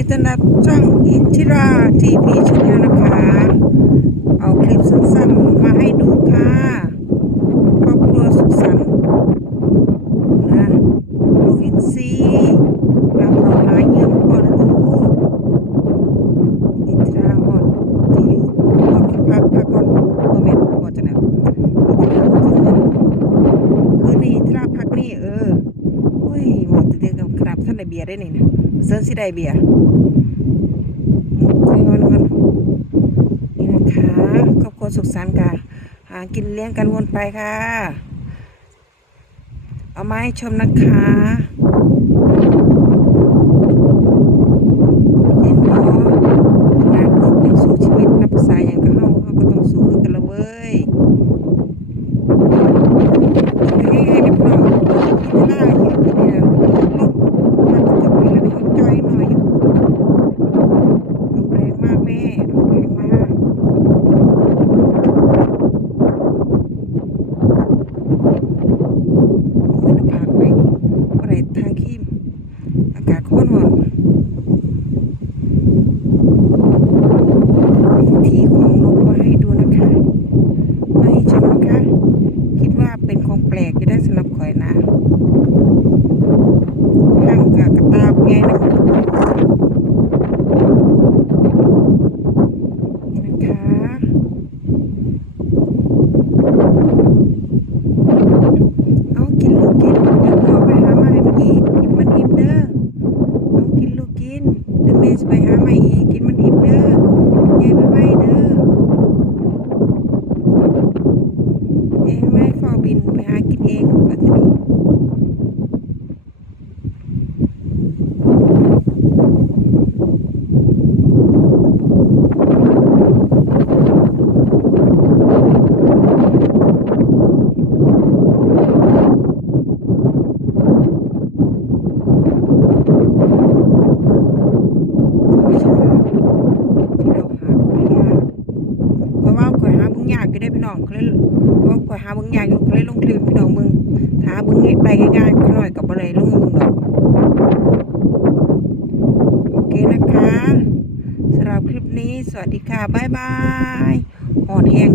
ดีต้อนรับช่องอินทิราทีพีชแนลนะคะ เอาคลิปสั้นๆมาให้ดูค่ะครอบครัวสุขสันต์นะลูกอินซีมาเผาลายเยี่ยมก่อนลูกอินทิราฮอดที่อยู่ก่อนพักพักก่อนโมเมนต์ก่อนจะนะอินทิราถึงเงินคืนนี้อินทิราพักนี่เอออุ้ยหมดตื่นๆกับขนาดท่านได้เบียร์ได้นี่นะ เซิร์นสิได้เบียร์งอนกันนี่นะคะครอบครัวสุขสันต์ค่ะ หากินเลี้ยงกันวนไปค่ะ เอามาให้ชมนะคะเห็นบ่งานลูกยังสู้ชีวิตนับภาษาอย่างกับเฮาเฮาก็ต้องสู้กันละเว้ยเฮ้ยๆๆพี่น้องกินได้อยู่ที่นี่นะลมมันจะกับปีแล้วนี่จอยหน่อยอยู่ ลมแรงมากแม่ลมแรงมากโอ้ยหน้าผากไปอะไรทาครีม อากาศโคตรร้อนวิธีของนกมาให้ดูนะคะมาให้ชมนะคะ คิดว่าเป็นของแป ลกก็ได้สำหรับข่อยนะห้างกับกระตาไงนะ นี่นะคะ เอากินลูกกิน เดี๋ยวพ่อไปหามาให้มันอีก กินมันอิ่มเด้อ เอากินลูกกิน เดี๋ยวแม่จะไปหามาอีก กินมันอิ่มเด้อยายไม่ไหวเด้อยายไม่ไหวเฝ้าบินไปหากินเองปัจจุบันวิชาที่เราหาดูได้ยาก เพราะว่าข่อ ยาเบิ่งยากอยู่ได้พี่น้องก็เลยเพราข่อยหาเบิ่งยากอยู่ก็เลยลงคลิปพี่น้องมึงหาเบิ่งไปง่ายๆขน่อยกับอะไรลงมึงดอกโอเคนะคะสำหรับคลิปนี้สวัสดีค่ะบ๊ายบายหอนแห้ง